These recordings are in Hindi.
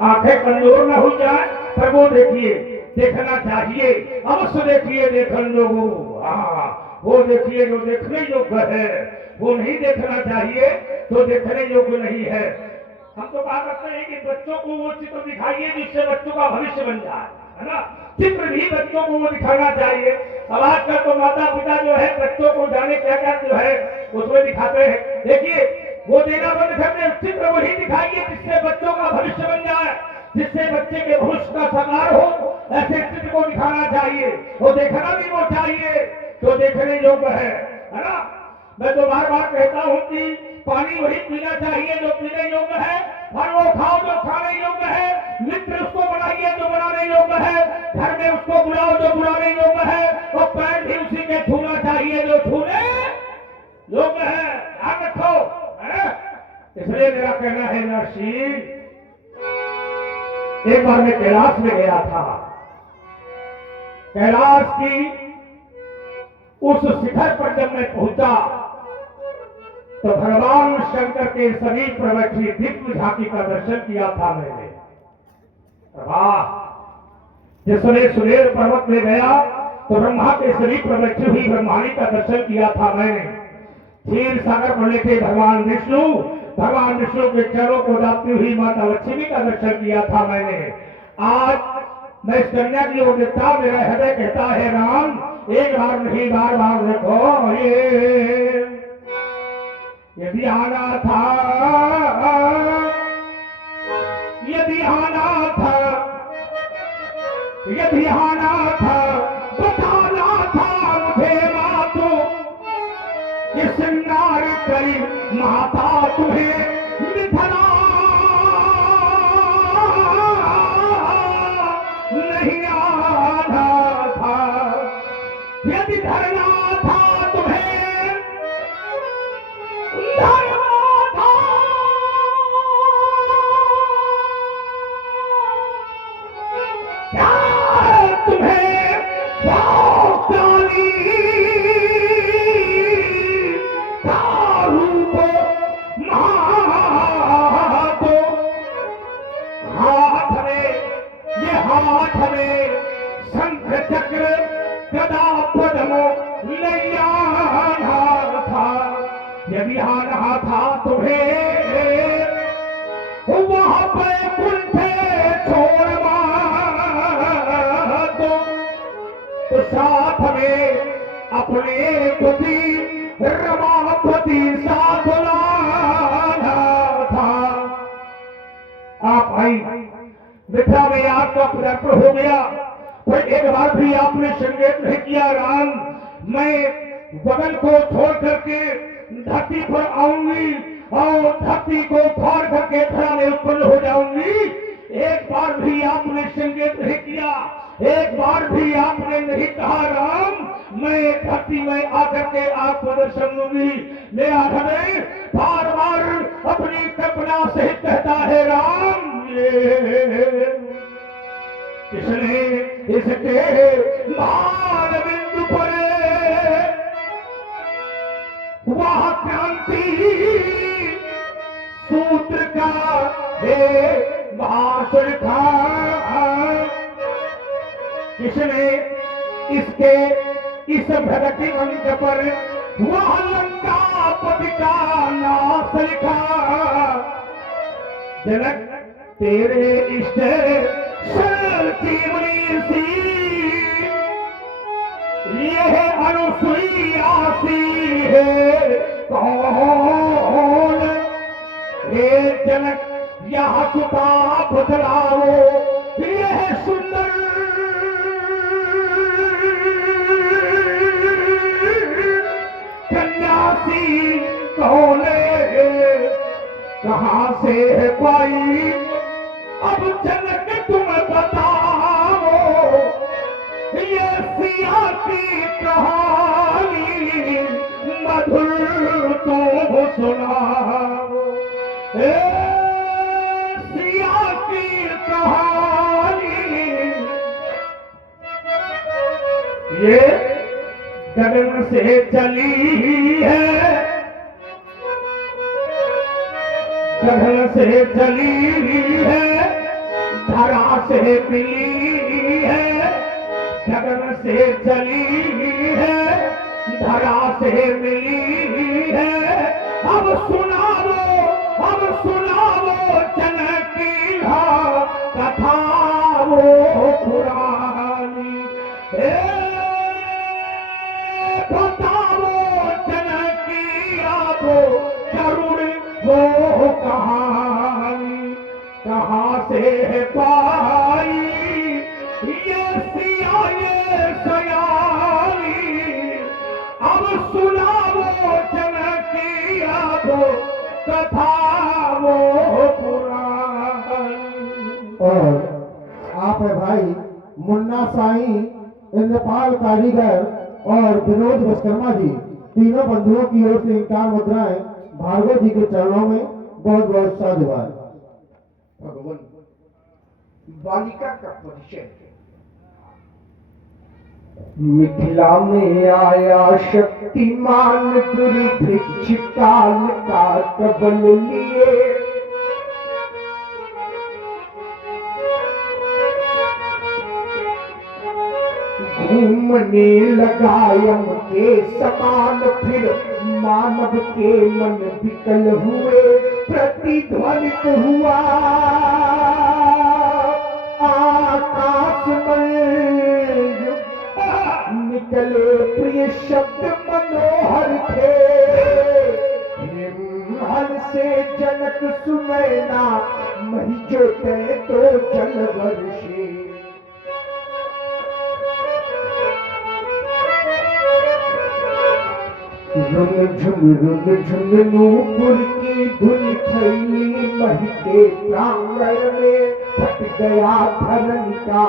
आंखें कमजोर न हो जाए, पर वो देखिए देखना चाहिए, अवश्य देखिए देखन लोगों। हाँ, वो देखिए जो देखने योग्य है, वो नहीं देखना चाहिए तो देखने योग्य नहीं है। हम तो बात करते हैं कि बच्चों को वो चित्र दिखाइए जिससे बच्चों का भविष्य बन जाए, है ना। चित्र भी बच्चों को वो दिखाना चाहिए। अब आजकल तो माता पिता जो है बच्चों को जाने क्या क्या जो है उसमें दिखाते हैं। देखिए वो देना बंद करके चित्र वही दिखाइए जिससे बच्चों का भविष्य बन जाए, जिससे बच्चे के भविष्य का साकार हो, ऐसे चित्र को दिखाना चाहिए। वो देखना भी वो चाहिए जो देखने योग्य है ना। मैं तो बार बार कहता हूँ कि पानी वही पीना चाहिए जो पीने योग्य है, फल वो खाओ जो खाने योग्य है, मित्र उसको बनाइए जो बनाने योग्य है, घर में उसको बुलाओ जो बुलाने योग्य है, और पैर भी उसी के छूना चाहिए जो छूने योग्य है। ध्यान रखो, इसलिए मेरा कहना है नरसी, एक बार मैं कैलाश में गया था। कैलाश की उस शिखर पर जब मैं पहुंचा तो भगवान शंकर के समीप प्रवक्षी दिव्य झांकी का दर्शन किया था मैंने। वाह, जिसने सुमेर पर्वत में गया तो ब्रह्मा के समीप प्रवक्षी हुई ब्रह्माणी का दर्शन किया था मैंने। क्षीर सागर पर लेके भगवान विष्णु के चरणों को दापती हुई माता लक्ष्मी का दर्शन किया था मैंने। आज मैं इस कन्या की ओर देखता, मेरा हृदय कहता है राम एक बार नहीं बार बार देखो। यदि आना था बताना था मुझे मातो, ये श्रृंगार करी माता तुम्हें निधना नहीं आना था। यदि धरना था तुम्हें धरना था, तुम्हें हाथ में शंख चक्र गदा पद्म नहीं आना था। यदि आना था तुम्हें वहां पे कुंठे छोड़ दो, तो साथ में अपने पति रमापति साथ लाना था। आप आई मिथ्या में आपका पदार्पण हो गया, पर एक बार भी आपने संकेत नहीं किया राम मैं बगल को छोड़ करके धरती पर आऊंगी और धरती को फाड़ करके धरा में उत्पन्न हो जाऊंगी। एक बार भी आपने संकेत नहीं किया, एक बार भी आपने नहीं कहा राम मैं धरती में आकर के आपको दर्शन दूंगी। मेरा हृदय बार बार अपनी कल्पना सहित कहता है राम इसने इसके बाल बिंदु पर वह क्रांति सूत्र का हे भाषण था। इसने इसके इस भगति अंक पर वह लंकापति का नाश लिखा। जनक तेरे इष्ट जीवनी सी यह अनुसुईया सी है कौन, हे जनक यह सुता बदलाओ यह सुंदर कन्यासी कौन कहां से पाई अब जनक तुम बताओ, ये सिया की कहानी मधुर तुम सुनाओ। सिया की कहानी ये गगन से चली है, गगन से चली है मिली है, गगन से चली है, धरा से मिली है। अब सुनाओ जनक की कथा वो पुरानी। बताओ जनक की जरूर वो कहानी, कहाँ से पाई ये सिया ये सयानी। अब सुनाओ जनक की कथा वो पुरानी। और आप है भाई मुन्ना साई, इंद्रपाल कारीगर और विनोद विश्वकर्मा जी, तीनों बंधुओं की ओर से इनकार मुद्राएं भार्गव जी के चरणों में बहुत बहुत साधुवाद। भगवान बालिका का परिचय। मिथिला में आया शक्तिमान, दुर्भिक्ष काल का कबल लिए। घूमने लगा यम के समान, फिर मानव के मन विकल हुए। प्रतिध्वनित हुआ आकाश में, निकले प्रिय शब्द मनोहर थे। हिमहर से जनक सुनैना, मही जो तय तो जल वर्षे। रुन झुन नूपुर की धुन थैली, महके प्रांगण में फट गया धरन का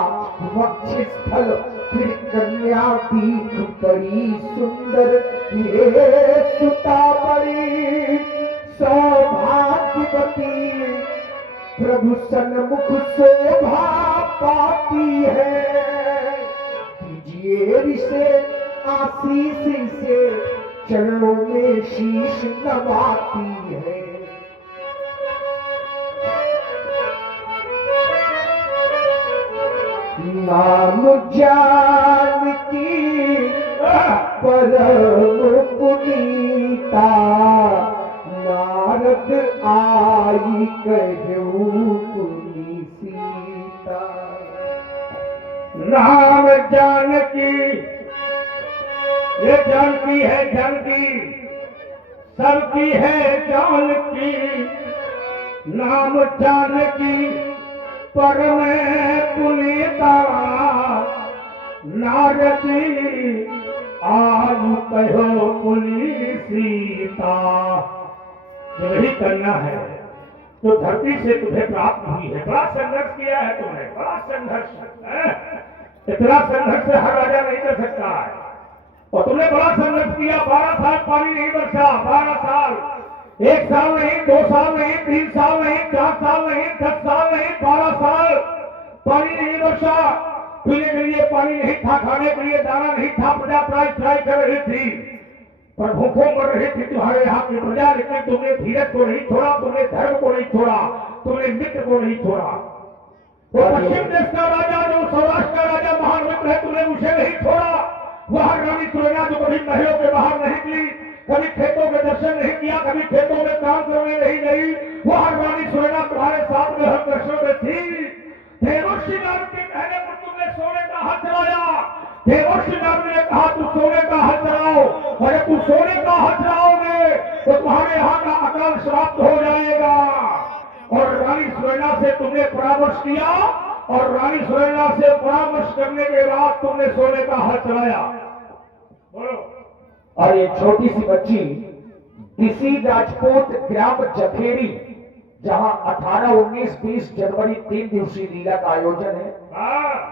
वक्षस्थल। फिर कन्या दीख बड़ी सुंदर, ये सुता बड़ी सौभाग्यवती। प्रभु सन्मुख शोभा पाती है, दीजिए ऋषे आशीष से चरणों में शीश नवाती है। नाम जानकी परम पुनीता, नारद आई कहूँ पुनी सीता। नाम जानकी, ये जानकी है जानकी, सबकी है जानकी। नाम जानकी परम पुनीता, नारदी आयु कहो पुनी सीता। जो यही करना है तो धरती से तुम्हें प्राप्त हुई है। बड़ा संघर्ष किया है तुमने, बड़ा संघर्ष। इतना संघर्ष से हर राजा नहीं कर सकता है, और तुमने बड़ा संघर्ष किया। 12 साल पानी नहीं बरसा, 12 साल, 1 साल नहीं, 2 साल नहीं, 3 साल नहीं, 4 साल नहीं, 10 साल नहीं, 12 साल पानी नहीं बरसा। पीने के लिए पानी नहीं था, खाने के लिए दाना नहीं था, प्रजा ट्राई कर रही थी, पर भूखों मर रही थी तुम्हारे यहाँ की प्रजा। लेकिन तुमने धीरज को नहीं छोड़ा, तुमने धर्म को नहीं छोड़ा, तुमने मित्र को नहीं छोड़ा। वो पश्चिम देश का राजा, जो सौराष्ट्र का राजा महान मित्र है, तुमने उसे नहीं छोड़ा। वह रानी सुनैना जो कभी महलों के बाहर नहीं निकली, कभी खेतों के दर्शन नहीं किया, कभी खेतों में काम करने नहीं गई, वह रानी सुनैना तुम्हारे साथ में हर दर्शन में थी। देवर्षि नारद के कहने पर तुमने सोने का हाथ चलाया। देवर्षि नारद ने कहा तू सोने का हाथ चलाओ, अरे तू सोने का हाथ चलाओगे तो तुम्हारे यहाँ का अकाल समाप्त हो जाएगा। और रानी सुनैना से तुमने परामर्श किया, और रानी सुनैना से परामर्श करने के बाद तुमने सोने का हाथ चलाया। बोलो। और एक छोटी सी बच्ची किसी राजपूत ग्राम जखेरी, जहां 18, 19, 20 जनवरी 3 दिवसीय लीला का आयोजन है।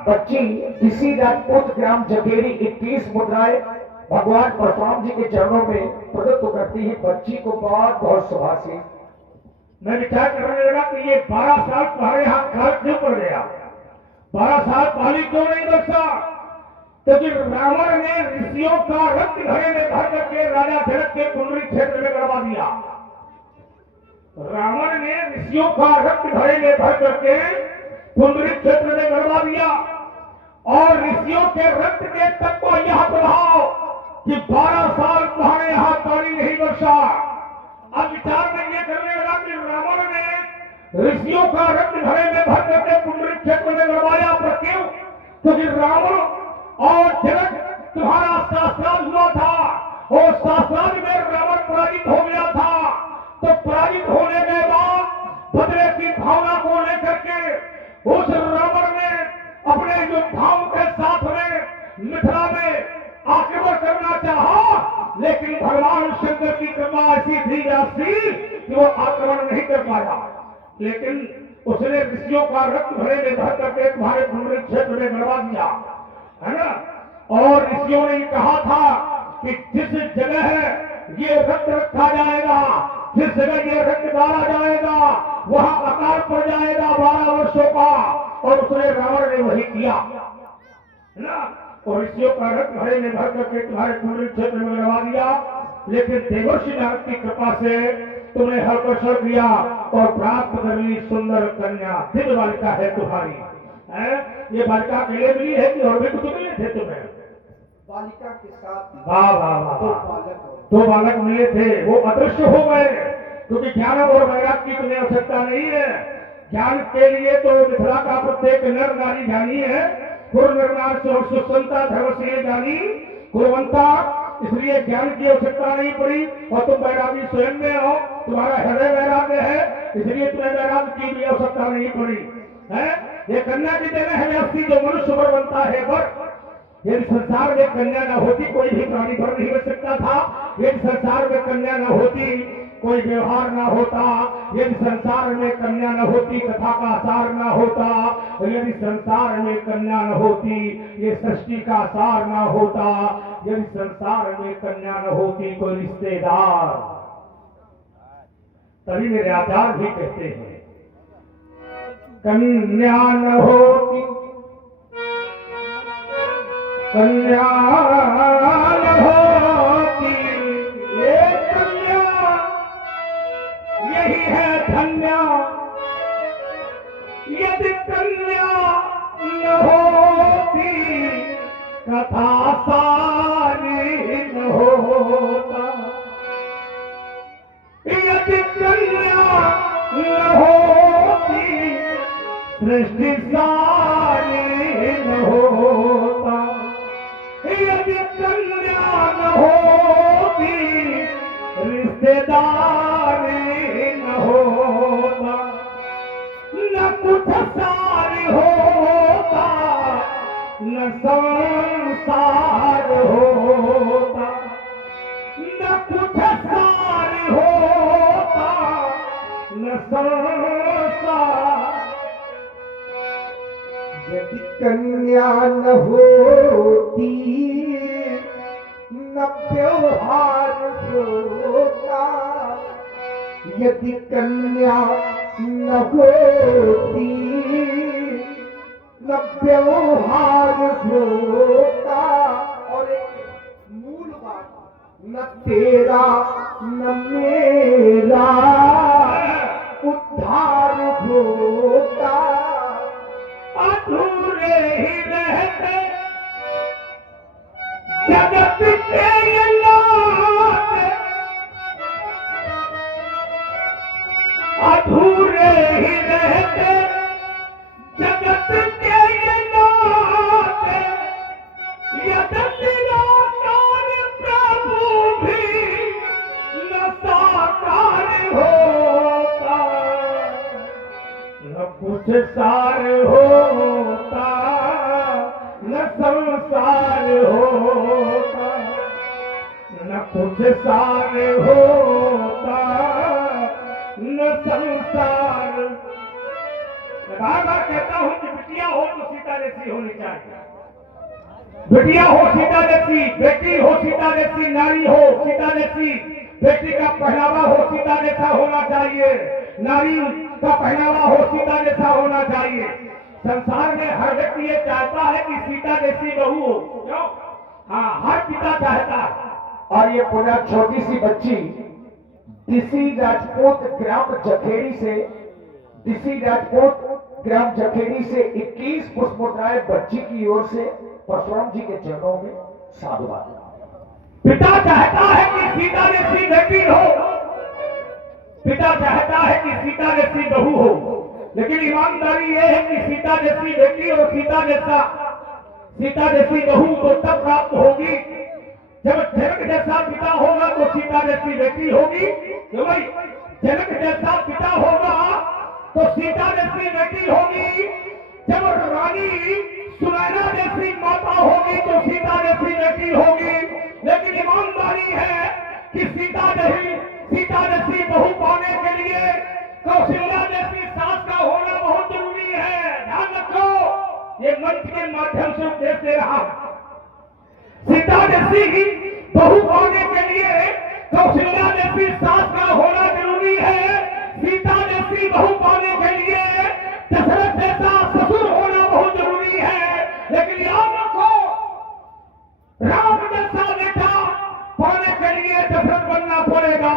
बच्ची किसी राजपूत ग्राम जखेरी 21 मुद्राएं भगवान परशुराम जी के चरणों में प्रदत्त करती है। बच्ची को बहुत बहुत शुभाशीष। मैं विचार करने लगा कि ये 12 साल तुम्हारे यहाँ काल क्यों पड़ गया, 12 साल पानी क्यों नहीं बरसा। क्योंकि रावण ने ऋषियों का रक्त घड़े में भर करके राजा जनक के कुंडली क्षेत्र में करवा दिया। रावण ने ऋषियों का रक्त घड़े में भर करके कुंडली क्षेत्र में गड़वा दिया और ऋषियों के रक्त के तक को यह प्रभाव कि 12 साल तुम्हारे यहाँ पानी नहीं बरसा। अब विचार में ये करने लगा कि रावण ने ऋषियों का रक्त घड़े में भर करके कुंडली क्षेत्र में गड़वाया, पर क्यों? क्योंकि रावण और जनक तुम्हारा शास्त्रार्थ हुआ था और शास्त्रार्थ में रावण पराजित हो गया था। तो पराजित होने के बाद बदले की भावना को लेकर के उस रावण ने अपने योद्धाओं के साथ में मिथिला में आक्रमण करना चाहा, लेकिन भगवान शंकर की कृपा ऐसी थी कि वो आक्रमण नहीं कर पाया। लेकिन उसने ऋषियों का रक्त भरे में भर करके तुम्हारे कुंडली क्षेत्र में गड़वा दिया, है ना। और ऋषियों ने कहा था कि जिस जगह ये रक्त रखा जाएगा, जिस जगह ये रक्त डाला जाएगा, वहां अकाल पड़ जाएगा 12 वर्षों का। और उसने रावण ने वही किया, है ना। और ऋषियों का रक्त घड़े में भर करके तुम्हारे कुंडली क्षेत्र में गड़वा दिया। लेकिन देवर्षि नारद की कृपा से तुमने हरकर्षण किया और प्राप्त कर ली सुंदर कन्या। दिव्य बालिका है तुम्हारी, है? ये बालिका अकेले मिली है कि और भी कुछ मिले थे तुम्हें? बालिका के साथ वाह वाह वाह, 2 बालक मिले थे, वो अदृश्य हो गए। क्योंकि ज्ञान और वैराग्य की तुम्हें आवश्यकता नहीं है। ज्ञान के लिए तो मिथिला का प्रत्येक नर नारी ज्ञानी है। पूर्व निर्माण सुसंता धर्मशील ज्ञानी कुरवंता, इसलिए ज्ञान की आवश्यकता नहीं पड़ी। और तुम वैरागी स्वयं में हो, तुम्हारा हृदय वैराग्य है, इसलिए तुम्हें वैराग्य की भी आवश्यकता नहीं पड़ी है। ये कन्या की देना है व्यक्ति जो मनुष्य वर बनता है वर। यदि संसार में कन्या न होती कोई भी प्राणी वर नहीं बन सकता था। यदि संसार में कन्या न होती कोई व्यवहार ना होता। यदि संसार में कन्या न होती कथा का सार ना होता। और यदि संसार में कन्या न होती ये सृष्टि का सार ना होता। यदि संसार में कन्या न होती कोई रिश्तेदार। तभी मेरे आचार्य भी कहते हैं कन्या न होती, कन्या न होती ये कन्या यही है धन्य। यदि कन्या न होती कथा सारी न होता। यदि कन्या न होती सृष्टि सारी न होता। यदि कन्या न होती रिश्तेदारी न होता। न कुछ सार होता न संसार होता। न कुछ सार होता न संसार। यदि कन्या न होती न व्यवहार होता। यदि कन्या न होती न व्यवहार होता। और एक मूल बात, न तेरा न मेरा उद्धार होता। अधूरे ही रहते जगत के ये नाते। अधूरे ही रहते जगत के ये नाते। यदि निराकार प्रभु भी न साकार होता। न कुछ सार होता न संसार होता। न कुछ सार होता न संसार। बार बार कहता हूं कि बिटिया हो तो सीता जैसी होनी चाहिए। बिटिया हो सीता जैसी, बेटी हो सीता जैसी, नारी हो सीता जैसी। बेटी का पहनावा हो सीता जैसा होना चाहिए। नारी का पहनावा हो सीता जैसा होना चाहिए। संसार में हर व्यक्ति ये चाहता है कि सीता जैसी बहू हो। क्यों? हाँ, हर पिता चाहता है। और ये पुनः छोटी सी बच्ची दिसी राजपूत ग्राम जखेड़ी से, दिसी राजपूत ग्राम जखेड़ी से 21 पुष्प मुद्राएं बच्ची की ओर से परशुराम जी के चरणों में साधुवाद। पिता चाहता है कि सीता जैसी बेटी हो, पिता चाहता है कि सीता जैसी बहू हो, लेकिन ईमानदारी यह है कि सीता जैसी बेटी और सीता जैसी बहू तो तब प्राप्त होगी जब जनक जैसा पिता होगा तो सीता जैसी बेटी होगी। तो भाई जनक जैसा पिता होगा तो सीता जैसी बेटी होगी, जब रानी सुनैना जैसी माता होगी तो सीता जैसी बेटी होगी। लेकिन ईमानदारी है कि सीता जैसी बहू पाने के लिए कौशल्या जैसी सास का होना बहुत जरूरी है। ध्यान रखो, ये मंच के माध्यम से उपदेश दे रहा हूं। सीता जैसी बहू पाने के लिए कौशल्या जैसी सास का होना जरूरी है। सीता जैसी बहू पाने के लिए दशरथ जैसा ससुर होना बहुत जरूरी है। लेकिन याद रखो, राम जैसा बेटा पाने के लिए दशरथ बनना पड़ेगा।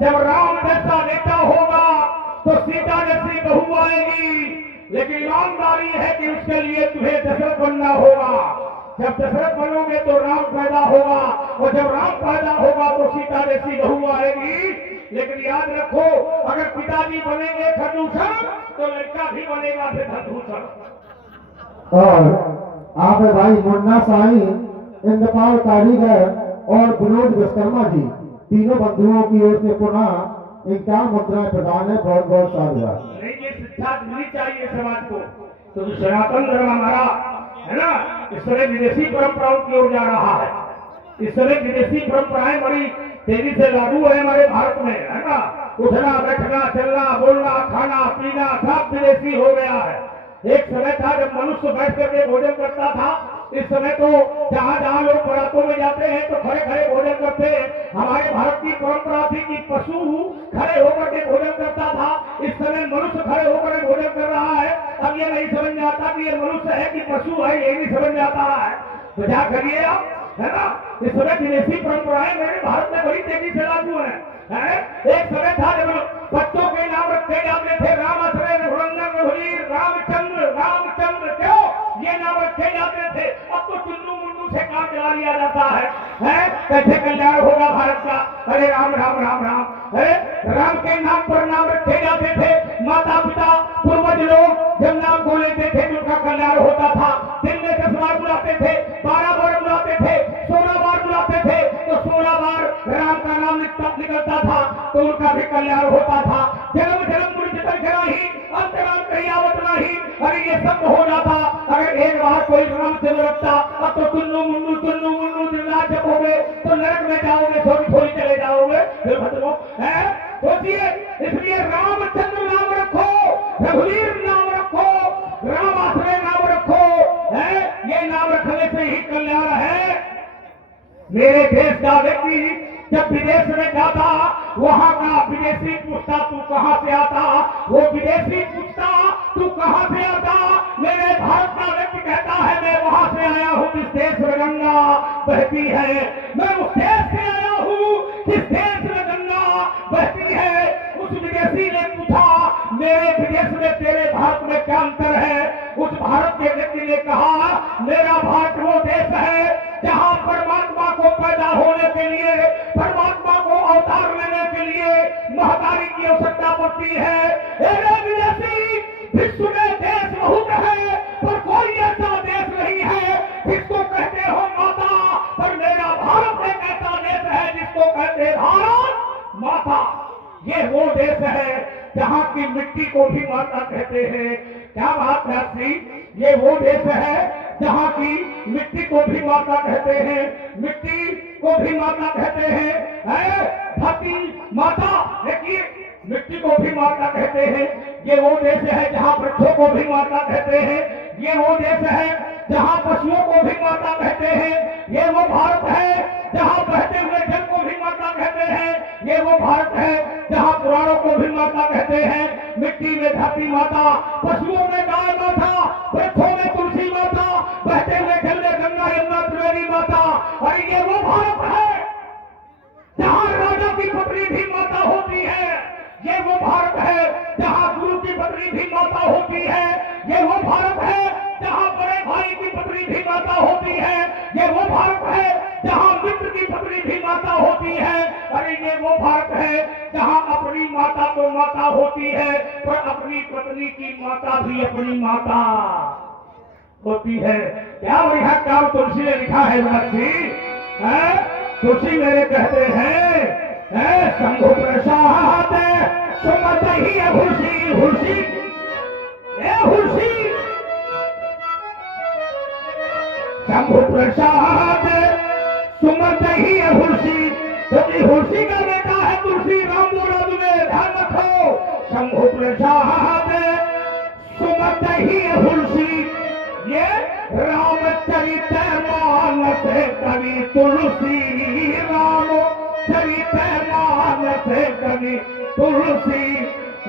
जब राम जैसा बेटा होगा तो सीता जैसी बहू आएगी। लेकिन ईमानदारी है कि उसके लिए तुम्हें दशरथ बनना होगा। जब दशरथ बनोगे तो राम पैदा होगा, और जब राम पैदा होगा तो सीता जैसी बहू आएगी। लेकिन याद रखो, अगर पिताजी बनेंगे खरदूषण तो लड़का भी बनेगा फिर खरदूषण। और आप भाई मुन्ना साई, इंद्रपाल कारीगर और विनोद विश्वकर्मा जी, तीनों बंधुओं की ओर से पुनः 51 मुद्राएं प्रदान है। बहुत बहुत साधुवाद। नहीं, ये शिक्षा मिलनी चाहिए समाज को। तो जो सनातन धर्म हमारा है ना, इस समय विदेशी परंपराओं की ओर जा रहा है। इस समय विदेशी परंपराएं बड़ी तेजी से लागू है हमारे भारत में, है ना। उठना बैठना चलना बोलना खाना पीना सब विदेशी हो गया है। एक समय था जब मनुष्य बैठ करके भोजन करता था। इस समय तो जहाँ जहाँ लोग बरातों में जाते हैं तो खड़े खड़े भोजन करते हैं। हमारे भारत की परंपरा थी कि पशु खड़े होकर के भोजन करता था। इस समय मनुष्य खड़े होकर भोजन कर रहा है। अब ये नहीं समझ में आता कि ये मनुष्य है कि पशु है, ये नहीं समझ में आता है। तो क्या करिए आप, है ना। इस समय विदेशी परंपराएं मेरे भारत में बड़ी तेजी से लागू है। एक समय था जब बच्चों के नाम रखे जाते थे, राम आश्रय रघुनंदन रघुवीर रामचंद्र क्यों ये नाम रखे जाते थे। अब तो चुन्नू मुन्नू से काम चला लिया जाता है। कैसे कल्याण होगा भारत का। अरे राम राम राम राम, राम के नाम पर नाम रखे जाते थे। माता पिता पूर्वज लोग जब नाम को लेते थे तो उनका कल्याण होता था। दिन में 10 बार बुलाते थे, 12 बार बुलाते थे, 16 बार बुलाते थे तो 16 बार राम का नाम निकलता था तो उनका भी कल्याण होता था। जन्म जन्म ही अंतराम कहीं आवत नहीं। अरे ये सब हो जाता अगर एक बार कोई रामचंद्र रखता। अब तो चुन्नू मुन्नू दिन रात जपोगे तो नरक में जाओगे, थोड़ी चले जाओगे। फिर भद्रों है सोचिए, इसलिए रामचंद्र नाम रखो, रघुवीर नाम रखो, राम आश्रय नाम रखो, है ये नाम रखने से ही कल्याण है। मेरे देश का व्यक्ति जब विदेश में जाता, वहां का विदेशी पूछता तू कहां से आता, वो विदेशी पूछता तू कहां से आता। मेरे भारत का व्यक्ति कहता है मैं वहां से आया हूं जिस देश में गंगा बहती है। मैं उस देश से आया हूं जिस देश में गंगा बहती है। उस विदेशी ने पूछा मेरे विदेश में तेरे भारत में क्या अंतर है। उस भारत के व्यक्ति ने कहा मेरा भारत वो देश है जहां परमात्मा को पैदा होने के लिए, परमात्मा को अवतार लेने के लिए महतारी की आवश्यकता पड़ती है। विदेशी विश्व में देश बहुत है पर कोई ऐसा देश नहीं है जिसको कहते हो माता, पर मेरा भारत एक ऐसा देश है जिसको कहते भारत माता। ये वो देश है जहाँ की मिट्टी को भी माता कहते हैं। क्या बात है श्री, ये वो देश है जहाँ की मिट्टी को भी माता कहते हैं, मिट्टी को भी माता कहते हैं, धरती माता, देखिए मिट्टी को भी माता कहते हैं। ये वो देश है जहाँ वृक्षों को भी माता कहते हैं। ये वो देश है जहाँ पशुओं को भी माता कहते हैं। ये वो भारत है जहाँ बहते हुए जल को भी माता कहते हैं। ये वो भारत है जहाँ पुराणों को भी माता कहते हैं। मिट्टी में धरती माता, पशुओं में गाय माता, वृक्षों में तुलसी माता, बहते हुए जल में गंगा यमुना त्रिवेणी माता। और ये वो भारत है जहाँ राजा की पत्नी भी माता होती है। ये वो भारत है जहाँ गुरु की पत्नी भी माता होती ये वो भारत है जहाँ बड़े भाई की पत्नी भी माता होती है। ये वो भारत है जहाँ मित्र की पत्नी भी माता होती है। अरे ये वो भारत है जहाँ अपनी माता तो माता होती है, पर अपनी पत्नी की माता भी अपनी माता होती है। क्या बढ़िया काम तुलसी ने लिखा है महर्षि। तुलसी मेरे कहते हैं शंभु प्रसाद सुमत ही हुर्षी हुर्षी हुर्षी शंभु प्रसाद सुमत ही हुर्षी, क्योंकि हुर्षी का बेटा है तुलसी। राम बोला तुम्हें ध्यान रखो। शंभु प्रसाद सुमत ही हुर्षी, ये रामचरित मानस कवि तुलसी। रामचरित मानस कवि तुलसी।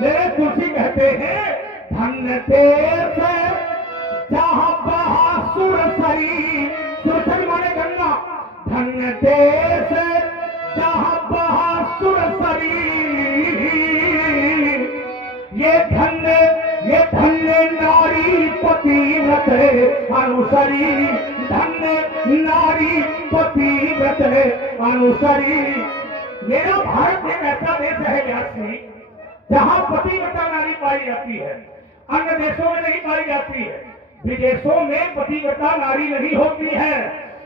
मेरे तुलसी कहते हैं धन्य देश जहाँ बहा सुरसरी। सुरसरी माने गंगा। धन्य देश जहाँ बहा सुरसरी, ये धन्य नारी पतिव्रत अनुसरी। धन्य नारी पतिव्रत अनुसरी। मेरा भारत एक ऐसा देश है व्यासी जहाँ पतिव्रता नारी पाई जाती है, अन्य देशों में नहीं पाई जाती है। विदेशों में पतिव्रता नारी नहीं होती है,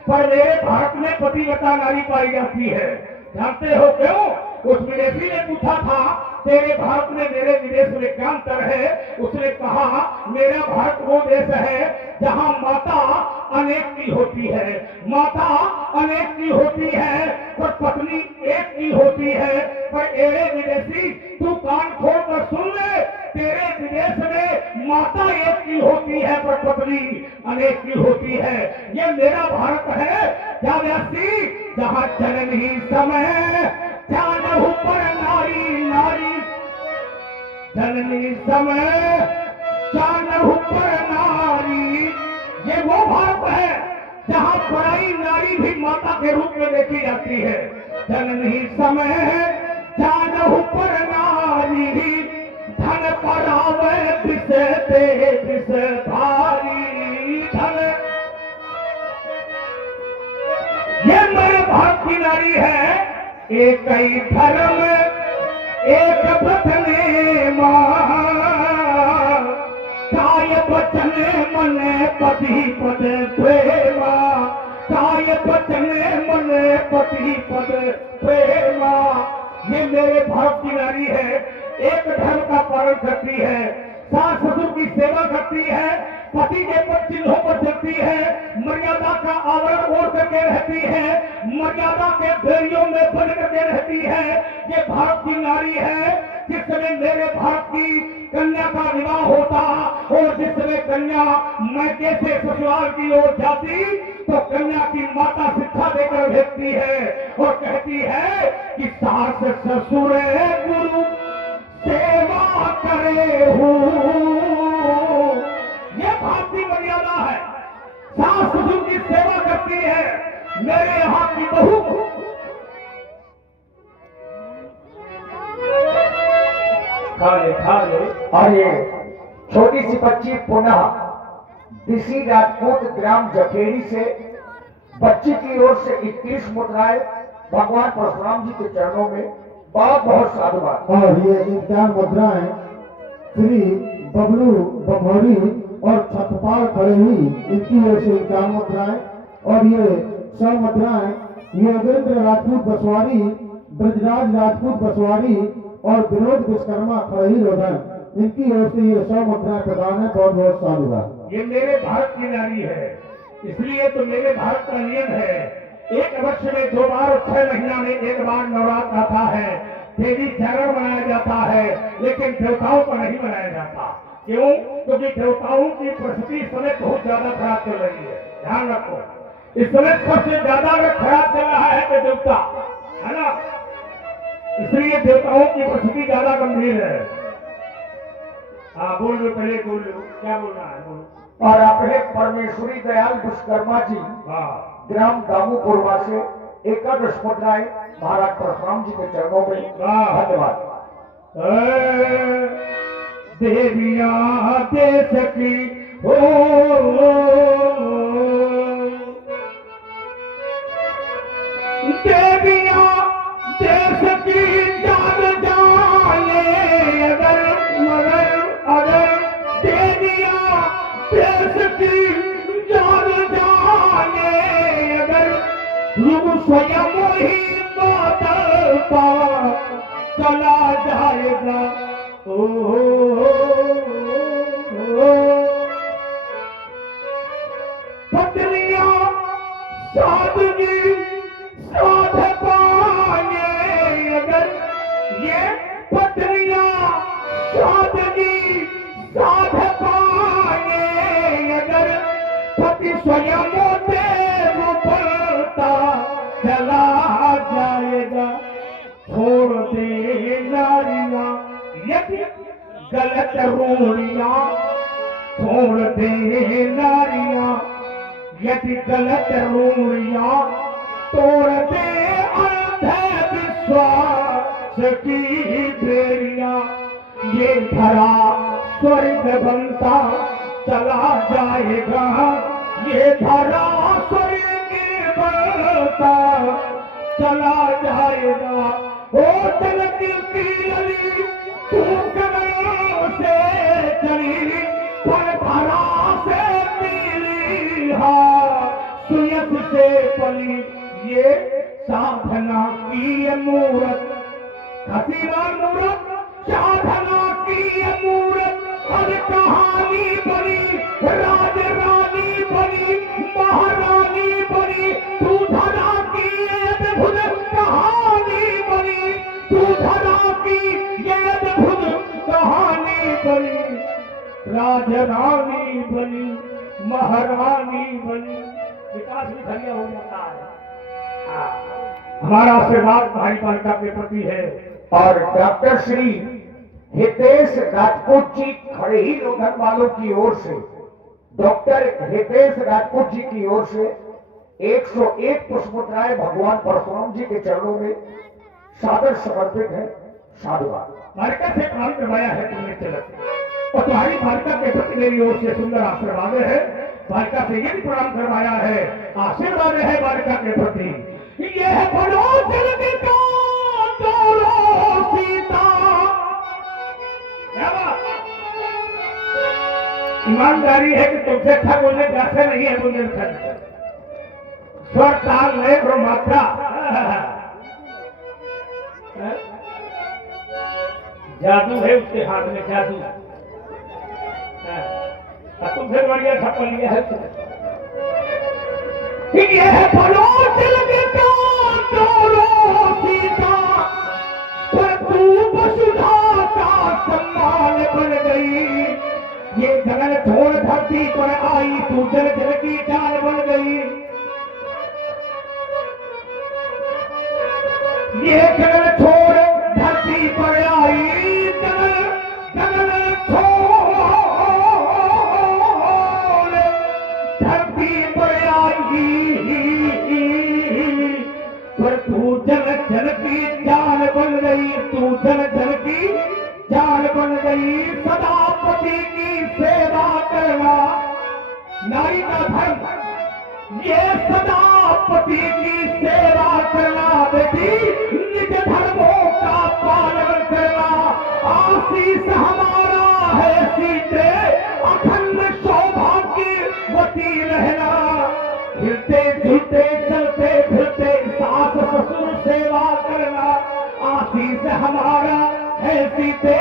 पर मेरे भारत में पतिव्रता नारी पाई जाती है। जानते हो क्यों? उस विदेशी ने पूछा था तेरे भारत में मेरे विदेश में क्या अंतर है? उसने कहा मेरा भारत वो देश है जहाँ माता अनेक की होती है। माता अनेक की होती है पर पत्नी एक की होती है। पर एरे विदेशी तू कान खोल कर सुन ले, तेरे विदेश में माता एक की होती है पर पत्नी अनेक की होती है। ये मेरा भारत है क्या व्यासी, जहाँ जननी समय जानहु पर नारी नारी। जननी समय जानहु पर नारी, ये वो भारत है जहाँ पराई नारी भी माता के रूप में देखी जाती है। जननी समय जानहु पर नारी, धन परावे बिसते बिसधारी। धन ये मेरे भारत की नारी है। एक ही धर्म एक बचने माँ, काय बचने मने पति पद प्रेमा। काय बचने मने पति पद प्रेमा। ये मेरे भारत की नारी है, एक धर्म का पालन करती है, सास ससुर की सेवा करती है, पति के पद चिन्हों पर चलती है, मर्यादा का आवरण ओढ़ करके रहती है, मर्यादा के बेड़ियों में बन करके रहती है। ये भारत की नारी है। जिस समय मेरे भारत की कन्या का विवाह होता और जिस समय कन्या मैके से ससुराल की ओर जाती तो कन्या की माता शिक्षा देकर भेजती है और कहती है कि सास ससुर गुरु सेवा करे हूँ। ये भारतीय मर्यादा है। सास ससुर की सेवा करती है। मेरे यहाँ की बहू खा ले। और ये छोटी सी बच्ची पुनः दिसी राजपूत ग्राम जखेड़ी से बच्ची की ओर से 21 मुद्राएं भगवान परशुराम जी के चरणों में बहुत बहुत साधुवाद। और ये 51 मुद्राएं श्री बबलू बभौरी और छतपाल खड़ेही इनकी ओर से 51 मुद्राएं। और ये 100 मुद्राएं योगेंद्र राजपूत बसवारी, ब्रजराज राजपूत बसवारी और विनोद विश्वकर्मा खड़ेही रोधन, इनकी ओर से ये 100 मुद्राएं प्रदान है। बहुत बहुत साधुवाद। ये मेरे भारत की नारी है, इसलिए तो मेरे भारत का नियम है एक वर्ष में 2 बार और 6 महीना में 1 बार नवरात्र आता है, देवी जागरण मनाया जाता है, लेकिन देवताओं का नहीं मनाया जाता। क्यों? क्योंकि देवताओं की परिस्थिति इस समय बहुत ज्यादा खराब चल रही है। ध्यान रखो, इस समय सबसे ज्यादा अगर खराब चल रहा है तो देवता है ना, इसलिए देवताओं की परिस्थिति ज्यादा गंभीर है। हाँ बोल लो, पहले बोल लो, क्या बोलना है बोलो। और अपने परमेश्वरी दयाल विश्वकर्मा जी हाँ ग्राम दामूपुरवा से 11 मुद्राएं महाराज परशुराम जी के चरणों में धन्यवाद। देवियां देश की हो, देवियां देश की जान जाने अगर, मगर अगर देवियां देश की जान जाने अगर युग स्वयं ही बदलता चला जाएगा। पत्नियां साधनी साध पाने अगर, ये पत्नियां साधनी साध पाने अगर पति स्वयं देव पलता चला जाएगा। छोड़ दे नारियां यदि गलत रूढ़ियां, छोड़ दे नारियां यदि गलत रूढ़ियां, तोड़ दे अंधविश्वास की बेड़ियां। ये धरा स्वर्ग बनता चला जाएगा, ये धरा स्वर्ग बनता चला जाएगा। ओ जनक की लली तू कदमों से चली, पर धरा से मिली हा सुयस से पली। ये साधना की मूरत, हसीना मूरत, साधना की मूरत, अब कहानी बनी, राज रानी बनी, महारानी बनी। तू धरा की अद्भुत कहानी बनी, तू धरा की ये अद्भुत कहानी बनी। राजरानी बनी, महारानी बनी। विकास भी धन्य हो जाता है। हमारा आशीर्वाद भाई बालिका के प्रति है। और डॉक्टर श्री हितेश राजपूत जी खड़े ही लोधन वालों की ओर से, डॉक्टर हितेश राजपूत जी की ओर से 101 पुष्पमुद्राएं भगवान परशुराम जी के चरणों में सादर समर्पित है। साधुवाद। बालिका से काम करवाया है तुमने तिलक, और तुम्हारी बालिका के प्रति मेरी ओर से सुंदर आशीर्वाद है। बालिका से ये भी प्रणाम करवाया है, आशीर्वाद है बालिका के प्रति। यह बड़ो जल्द का दौरो सीता। क्या बात? ईमानदारी है कि तुमसे अच्छा बोलने जैसे नहीं है बुंदेलखंड। स्वर ताल लय और मात्रा, जादू है उसके हाथ में, जादू। तुमसे बढ़िया छप्पन लिया है। यह बड़ो जल्द का दौरो सीता, पर तू वसुधा का सम्मान बन गई। ये जगन छोड़ धरती पर आई, तू जल जल की जान बन गई। ये जगन छोड़ धरती पर आई, जगन जगन छोड़ धरती पर आई, पर तू जल जल की जान बन गई, तू जल जल की जान बन गई। सदा पति की सेवा करना नारी का धर्म, ये सदा पति की सेवा करना बेटी, निज धर्मों का पालन करना। आशीष हमारा है सीते, अखंड सौभाग्यवती रहना। हिलते झुलते चलते फिरते सास ससुर सेवा करना। आशीष हमारा है सीते,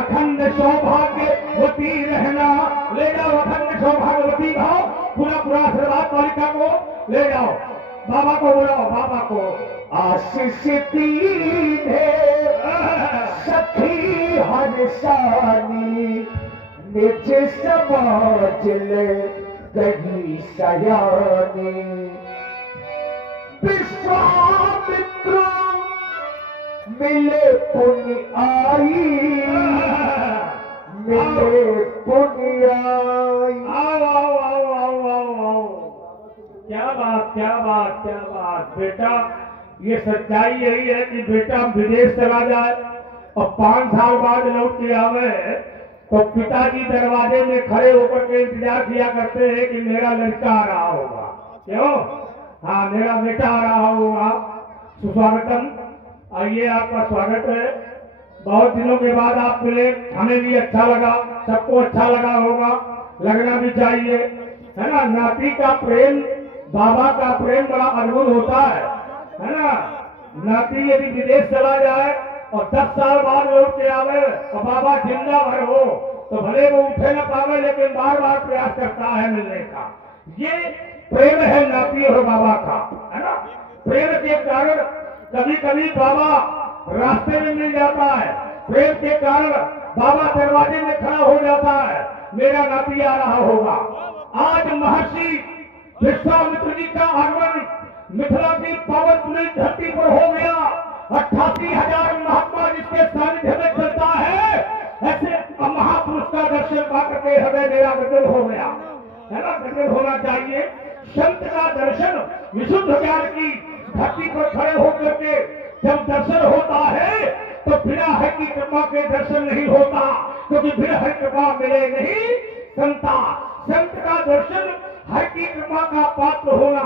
अखंड सौभाग्यवती रहना। ले जाओ अखंड सौभाग्यवती भाव, पूरा पूरा आशीर्वाद बालिका को ले जाओ। बाबा को बुलाओ, बाबा को। आशीष दीने सखी हर्षानी, निज समाज ले गई सयानी। विश्वामित्र मिले पुण्य आई, मिले पुण्य आई। आओ आओ आओ आओ आओ आओ। क्या बात, क्या बात, क्या बात। बेटा, ये सच्चाई यही है कि बेटा विदेश चला जाए और 5 साल बाद लौट के आवे, तो पिताजी दरवाजे में खड़े होकर के इंतजार किया करते हैं कि मेरा लड़का आ रहा होगा। क्यों? हाँ, मेरा बेटा आ रहा होगा। सुस्वागतम, आइए, आपका स्वागत है। बहुत दिनों के बाद आप मिले, हमें भी अच्छा लगा, सबको अच्छा लगा होगा, लगना भी चाहिए, है ना। नाती का प्रेम, बाबा का प्रेम बड़ा अद्भुत होता है ना। नाती यदि विदेश चला जाए और 10 साल बाद लौट के आवे और बाबा जिंदा भर हो तो भले वो उठे न पावे, लेकिन बार बार प्रयास करता है मिलने का। ये प्रेम है नाती और बाबा का, है ना। प्रेम के कारण कभी कभी बाबा रास्ते में मिल जाता है, प्रेम के कारण बाबा दरवाजे में खड़ा हो जाता है, मेरा नाती आ रहा होगा। आज महर्षि विश्वामित्र जी का आगमन मिथिला की पावन पुरी धरती पर हो गया। 88,000 महात्मा जिसके सानिध्य में चलता है, ऐसे महापुरुष का दर्शन पाकर के हृदय मेरा गदगद हो गया, है ना। गदगद होना चाहिए। संत का दर्शन विशुद्ध ज्ञान की धरती पर खड़े होकर के जब दर्शन होता है तो बिना हरि की कृपा के दर्शन नहीं होता, क्योंकि बिना हरि कृपा मिले नहीं संता। संत का दर्शन हरि की कृपा का पात्र होना।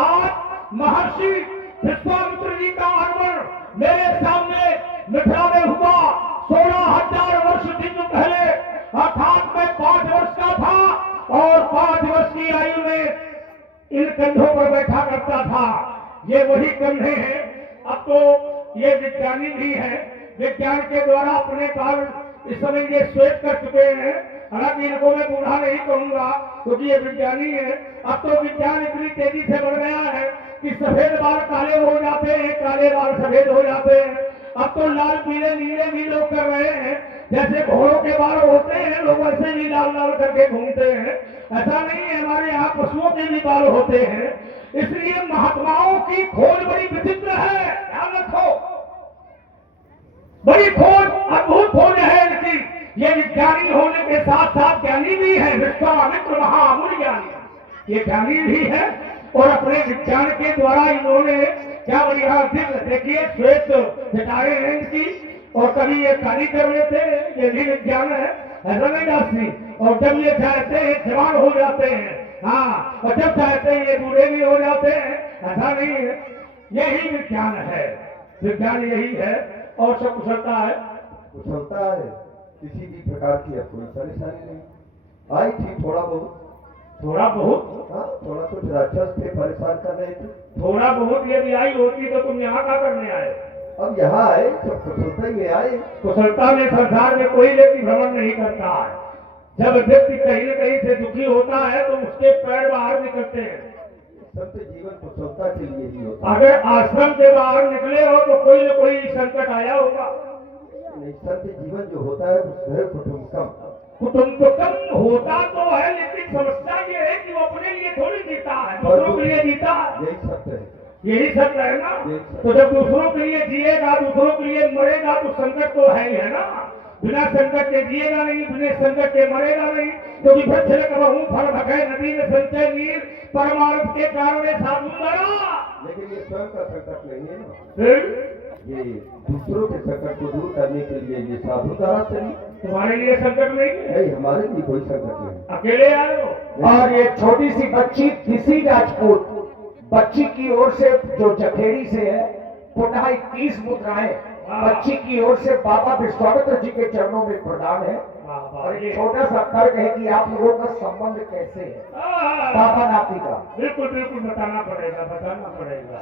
आज महर्षि विश्वामित्र जी का आगमन मेरे सामने मिथिला में हुआ। 16,000 वर्ष दिन पहले, अर्थात मैं 5 वर्ष का था और 5 वर्ष की आयु में इन कंधों पर बैठा करता था। ये वही कंधे हैं। अब तो ये विज्ञानी भी हैं, विज्ञान के द्वारा अपने काल इस समय ये श्वेत कर चुके हैं। हालांकि इनको मैं बूढ़ा नहीं कहूंगा क्योंकि ये विज्ञानी है। अब तो विज्ञान इतनी तेजी से बढ़ गया है कि सफेद बाल काले हो जाते हैं, काले बाल सफेद हो जाते हैं। अब तो लाल पीले नीले भी लोग कर रहे हैं। जैसे घोड़ों के बाल होते हैं, लोग वैसे भी लाल लाल करके घूमते हैं। ऐसा नहीं है, हमारे यहाँ पशुओं के भी बाल होते हैं। इसलिए महात्माओं की खोज बड़ी विचित्र है, ध्यान रखो। बड़ी खोज, अद्भुत खोज है इनकी। ये विज्ञानी होने के साथ साथ ज्ञानी भी है। विश्वामित्र महामुनि ज्ञानी, ये ज्ञानी भी है और अपने विज्ञान के द्वारा इन्होंने क्या बढ़िया देखिए, श्वेत जटाएं हैं इनकी, और कभी ये काली कर लेते हैं, ये भी विज्ञान है, ऐसा नहीं दासी। और जब ये चाहते हैं जवान हो जाते हैं, हाँ, और जब चाहते हैं ये बूढ़े भी हो जाते हैं, ऐसा नहीं है। यही विज्ञान है, विज्ञान यही है। और सब कुशलता है, कुशलता है, किसी भी प्रकार की अब कोई परेशानी नहीं आई थी। थोड़ा बहुत, हाँ, थोड़ा कुछ राक्षस थे, परेशान कर रहे थे। थोड़ा बहुत यदि आई होती तो तुम यहाँ क्या करने आए? अब यहाँ आए, सब कुशलता ही में आए। कुशलता में संसार में कोई व्यक्ति भ्रमण नहीं करता है। जब व्यक्ति कहीं न कहीं से दुखी होता है तो उसके पैर बाहर निकलते हैं। संत जीवन कुशलता के लिए ही होता है। अगर आश्रम से बाहर निकले हो तो कोई न कोई संकट आया होगा। नहीं, संत जीवन जो होता है वो है कुटुंबकम होता तो है, लेकिन समस्या ये है कि वो अपने लिए थोड़ी जीता है, दूसरों के लिए जीता है। यही सत्य है, यही सत्य है ना। तो जब दूसरों के लिए जिएगा, दूसरों के लिए मरेगा तो संकट तो है ही, है ना। बिना संकट के जिएगा नहीं, बिना संकट के मरेगा नहीं। क्योंकि वृक्ष कहूँ फल भगे, नदी में संचय नीर, परमार्थ के कारण साधु मरा। लेकिन ये स्वयं का संकट नहीं है ना, फिर ये दूसरों के संकट को दूर करने के लिए ये साधु द्वारा चली। तुम्हारे लिए संकट नहीं, हमारे लिए कोई संकट नहीं, अकेले आ रहे हो। और ये छोटी सी बच्ची दिसी राजपूत, बच्ची की ओर से जो जखेड़ी से है, पुनः 21 मुद्राएं बच्ची की ओर से बाबा विश्वामित्र जी के चरणों में प्रदान है। और एक छोटा सा तर्क है कि आप लोगों का संबंध कैसे है बाबा नाती का। बिल्कुल बिल्कुल बताना पड़ेगा, बताना पड़ेगा।